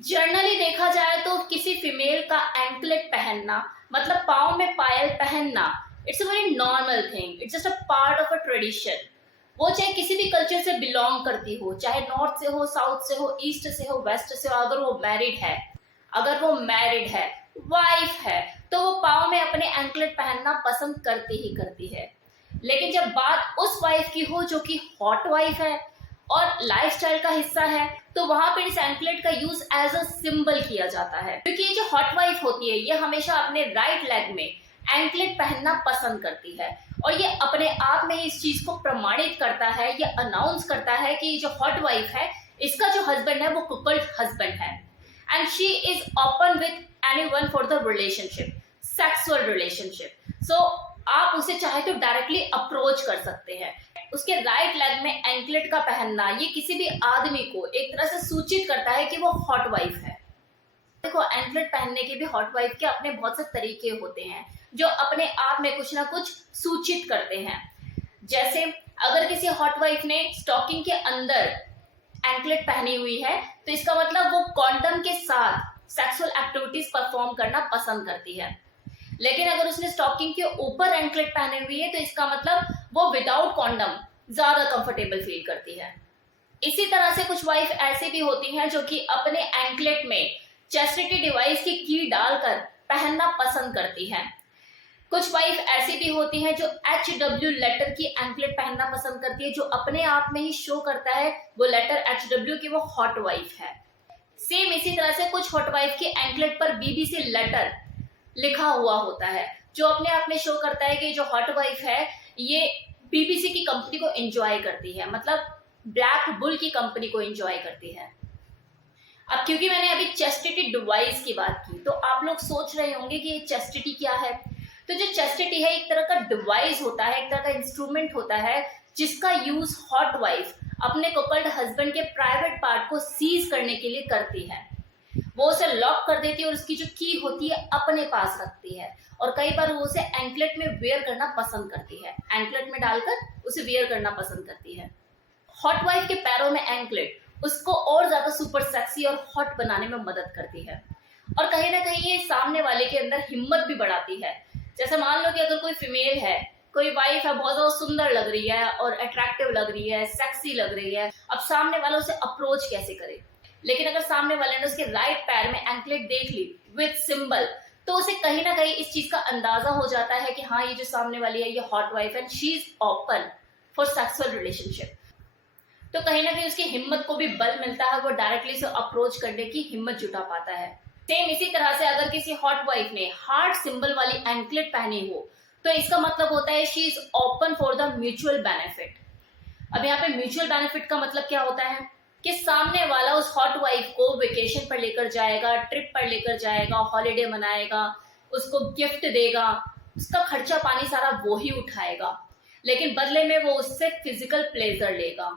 Generally देखा जाए तो किसी फीमेल का एंकलेट पहनना मतलब पाँव में पायल पहनना, it's a very normal thing, it's just a part of a tradition. वो चाहे किसी भी कल्चर से बिलोंग करती हो, चाहे नॉर्थ से हो, साउथ से हो, ईस्ट से हो, वेस्ट से हो, अगर वो मैरिड है, वाइफ है, तो वो पाँव में अपने एंकलेट पहनना पसंद करती ही करती है। लेकिन जब बात उस वाइफ की हो जो कि हॉट वाइफ है और लाइफस्टाइल का हिस्सा है, तो वहां पर इस एंकलेट का यूज एज अ सिंबल किया जाता है, क्योंकि ये जो हॉट वाइफ होती है ये हमेशा अपने राइट लेग में एंकलेट पहनना पसंद करती है। और ये अपने आप में ही इस चीज को प्रमाणित करता है, ये अनाउंस करता है कि ये जो हॉट वाइफ है इसका जो हस्बैंड है वो कुकल्ड हस्बैंड है, and she is open with anyone for the relationship, sexual relationship. So आप उसे चाहे तो डायरेक्टली अप्रोच कर सकते हैं। उसके राइट लेग में एंकलेट का पहनना ये किसी भी आदमी को एक तरह से सूचित करता है कि वो हॉट वाइफ है। देखो, एंकलेट पहनने के भी हॉट वाइफ के अपने बहुत से तरीके होते हैं जो अपने आप में कुछ ना कुछ सूचित करते हैं। जैसे अगर किसी हॉट वाइफ ने स्टॉकिंग के अंदर एंकलेट पहनी हुई है तो इसका मतलब वो कॉन्डम के साथ सेक्सुअल एक्टिविटीज परफॉर्म करना पसंद करती है। लेकिन अगर उसने स्टॉकिंग के ऊपर एंकलेट पहने हुई है तो इसका मतलब वो विदाउट कॉन्डम ज्यादा कंफर्टेबल फील करती है। इसी तरह से कुछ वाइफ ऐसी भी होती हैं जो कि अपने एंकलेट में चेस्टिटी डिवाइस की की डालकर पहनना पसंद करती हैं। कुछ वाइफ ऐसी भी होती हैं जो HW लेटर की एंकलेट पहनना पसंद करती है, जो अपने आप में ही शो करता है वो लेटर HW की वो हॉट वाइफ है। सेम इसी तरह से कुछ हॉट वाइफ के एंकलेट पर BBC लेटर लिखा हुआ होता है, जो अपने आप में शो करता है कि जो हॉट वाइफ है ये BBC की कंपनी को एंजॉय करती है, मतलब ब्लैक बुल की कंपनी को एंजॉय करती है। अब क्योंकि मैंने अभी चेस्टिटी डिवाइस की बात की तो आप लोग सोच रहे होंगे कि ये चेस्टिटी क्या है। तो जो चेस्टिटी है एक तरह का डिवाइस होता है, एक तरह का इंस्ट्रूमेंट होता है जिसका यूज हॉट वाइफ अपने कोकल्ड हस्बैंड के प्राइवेट पार्ट को सीज करने के लिए करती है। वो उसे लॉक कर देती है और उसकी जो की होती है अपने पास रखती है, और कई बार वो उसे एंकलेट में वेयर करना पसंद करती है, एंकलेट में डालकर उसे वेयर करना पसंद करती है। हॉट वाइफ के पैरों में एंकलेट उसको और ज्यादा सुपर सेक्सी और हॉट बनाने में मदद करती है, और कहीं ना कहीं ये सामने वाले के अंदर हिम्मत भी बढ़ाती है। जैसे मान लो कि अगर कोई फीमेल है, कोई वाइफ है, बहुत ज्यादा सुंदर लग रही है और अट्रैक्टिव लग रही है, सेक्सी लग रही है, अब सामने वाला उसे अप्रोच कैसे करे। लेकिन अगर सामने वाले ने उसके राइट पैर में एंकलेट देख ली विथ सिंबल, तो उसे कहीं ना कहीं इस चीज का अंदाजा हो जाता है कि हाँ, ये जो सामने वाली है ये हॉट वाइफ है, she is open for sexual relationship. तो कहीं ना कहीं उसकी हिम्मत को भी बल मिलता है, वो डायरेक्टली से अप्रोच करने की हिम्मत जुटा पाता है। सेम इसी तरह से अगर किसी हॉट वाइफ ने हार्ट सिंबल वाली एंकलेट पहनी हो तो इसका मतलब होता है she is open for the mutual benefit. अब यहाँ पे म्यूचुअल बेनिफिट का मतलब क्या होता है कि सामने वाला उस हॉट वाइफ को वेकेशन पर लेकर जाएगा, ट्रिप पर लेकर जाएगा, हॉलीडे मनाएगा, उसको गिफ्ट देगा, उसका खर्चा पानी सारा वो ही उठाएगा, लेकिन बदले में वो उससे फिजिकल प्लेजर लेगा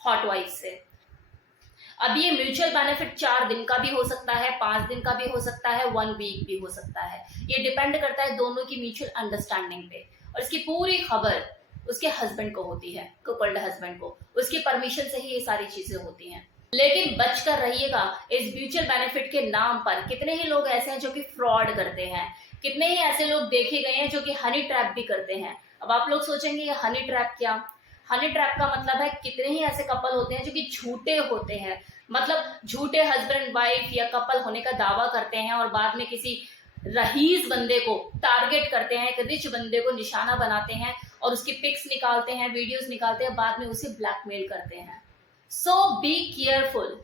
हॉट वाइफ से। अब ये म्यूचुअल बेनिफिट 4 दिन का भी हो सकता है, 5 दिन का भी हो सकता है, 1 वीक भी हो सकता है। ये डिपेंड करता है दोनों की म्यूचुअल अंडरस्टैंडिंग पे, और इसकी पूरी खबर उसके हस्बैंड को होती है, कुकल्ड हस्बैंड को, उसकी परमिशन से ही ये सारी चीजें होती हैं। लेकिन बचकर रहिएगा, इस म्यूचुअल बेनिफिट के नाम पर कितने ही लोग ऐसे हैं जो कि फ्रॉड करते हैं, कितने ही ऐसे लोग देखे गए हैं जो कि हनी ट्रैप भी करते हैं। अब आप लोग सोचेंगे ये हनी ट्रैप क्या? हनी ट्रैप का मतलब है कितने ही ऐसे कपल होते हैं जो कि झूठे होते हैं, मतलब झूठे हस्बैंड वाइफ या कपल होने का दावा करते हैं और बाद में किसी रईस बंदे को टारगेट करते हैं, एक रिच बंदे को निशाना बनाते हैं और उसकी पिक्स निकालते हैं, वीडियोस निकालते हैं, बाद में उसे ब्लैकमेल करते हैं। सो बी केयरफुल।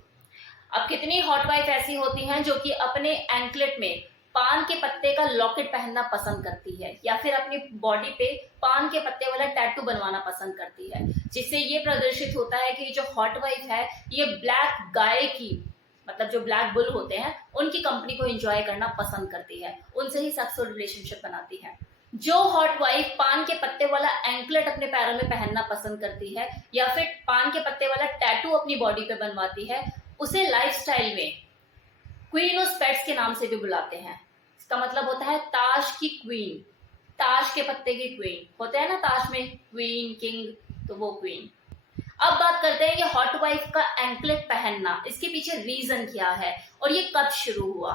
अब कितनी हॉट वाइफ ऐसी होती हैं जो कि अपने एंकलेट में पान के पत्ते का लॉकेट पहनना पसंद करती है, या फिर अपनी बॉडी पे पान के पत्ते वाला टैटू बनवाना पसंद करती है, जिससे ये प्रदर्शित होता है कि जो हॉट वाइफ है ये ब्लैक गाय की, मतलब जो ब्लैक बुल होते हैं उनकी कंपनी को एंजॉय करना पसंद करती है, उनसे ही सेक्सुअल रिलेशनशिप बनाती है। जो हॉट वाइफ पान के पत्ते वाला एंकलेट अपने पैरों में पहनना पसंद करती है या फिर पान के पत्ते वाला टैटू अपनी बॉडी पे बनवाती है, उसे लाइफस्टाइल में क्वीन ऑफ पेट्स के नाम से भी बुलाते हैं। इसका मतलब होता है ताश की क्वीन, ताश के पत्ते की क्वीन होते हैं ना, ताश में क्वीन किंग, तो वो क्वीन। अब बात करते हैं कि हॉट वाइफ का एंकलेट पहनना, इसके पीछे रीजन क्या है और ये कब शुरू हुआ।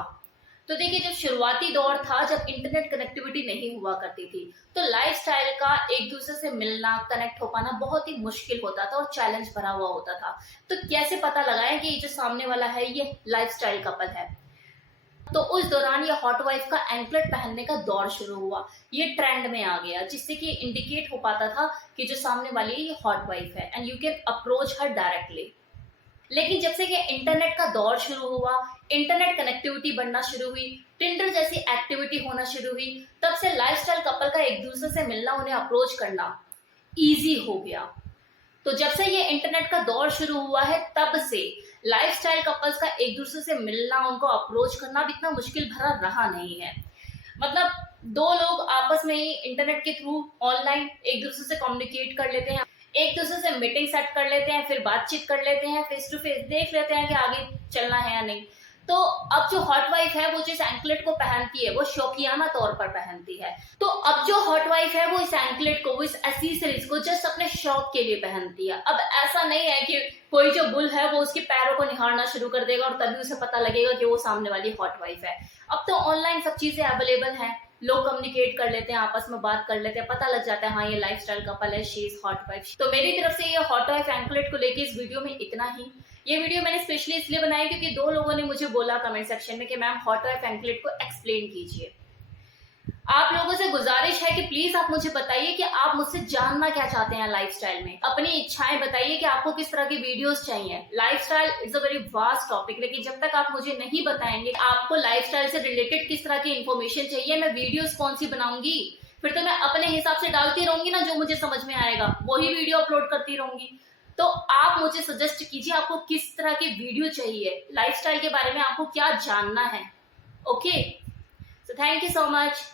तो देखिए, जब शुरुआती दौर था, जब इंटरनेट कनेक्टिविटी नहीं हुआ करती थी, तो लाइफस्टाइल का एक दूसरे से मिलना, कनेक्ट हो पाना बहुत ही मुश्किल होता था और चैलेंज भरा हुआ होता था। तो कैसे पता लगाएं कि ये जो सामने वाला है ये लाइफस्टाइल कपल है। तो उस दौरान ये हॉट वाइफ का एंकलेट पहनने का दौर शुरू हुआ, ये ट्रेंड में आ गया, जिससे कि इंडिकेट हो पाता था कि जो सामने वाली है ये हॉट वाइफ है and you can approach her directly. लेकिन जब से कि इंटरनेट का दौर शुरू हुआ, इंटरनेट कनेक्टिविटी बढ़ना शुरू हुई, टिंडर जैसी एक्टिविटी होना शुरू हुई, तब से लाइफस्टाइल कपल का एक दूसरे से मिलना, उन्हें अप्रोच करना इजी हो गया। तो जब से ये इंटरनेट का दौर शुरू हुआ है, तब से लाइफस्टाइल कपल्स का एक दूसरे से मिलना, उनको अप्रोच करना भी इतना मुश्किल भरा रहा नहीं है। मतलब दो लोग आपस में ही इंटरनेट के थ्रू ऑनलाइन एक दूसरे से कम्युनिकेट कर लेते हैं, एक दूसरे से मीटिंग सेट कर लेते हैं, फिर बातचीत कर लेते हैं, फेस टू फेस देख लेते हैं कि आगे चलना है या नहीं। तो अब जो हॉट वाइफ है वो जिस एंकलेट को पहनती है वो शौकियाना तौर पर पहनती है। तो अब जो हॉट वाइफ है वो इस एंकलेट को, वो इस एसेसरीज को जस्ट अपने शौक के लिए पहनती है। अब ऐसा नहीं है कि कोई जो बुल है वो उसके पैरों को निहारना शुरू कर देगा और तभी उसे पता लगेगा कि वो सामने वाली हॉट वाइफ है। अब तो ऑनलाइन सब चीजें अवेलेबल हैं, लोग कम्युनिकेट कर लेते हैं, आपस में बात कर लेते हैं, पता लग जाता है हाँ ये लाइफस्टाइल कपल है, शी इज हॉट वाइफ। तो मेरी तरफ से ये हॉट वाइफ एंकलेट को लेके इस वीडियो में इतना ही। ये वीडियो मैंने स्पेशली इसलिए बनाई क्योंकि दो लोगों ने मुझे बोला कमेंट सेक्शन में कि मैम हॉट वाइफ एंकलेट को एक्सप्लेन कीजिए। आप लोगों से गुजारिश है कि प्लीज आप मुझे बताइए कि आप मुझसे जानना क्या चाहते हैं लाइफस्टाइल में, अपनी इच्छाएं बताइए कि आपको किस तरह की वीडियोस चाहिए। Lifestyle is a very vast topic, लेकिन जब तक आप मुझे नहीं बताएंगे आपको लाइफस्टाइल से रिलेटेड किस तरह की इंफॉर्मेशन चाहिए, मैं वीडियोस कौन सी बनाऊंगी, फिर तो मैं अपने हिसाब से डालती रहूंगी ना, जो मुझे समझ में आएगा वही वीडियो अपलोड करती रहूंगी। तो आप मुझे सजेस्ट कीजिए आपको किस तरह की वीडियो चाहिए, लाइफस्टाइल के बारे में आपको क्या जानना है। Okay, so thank you so much.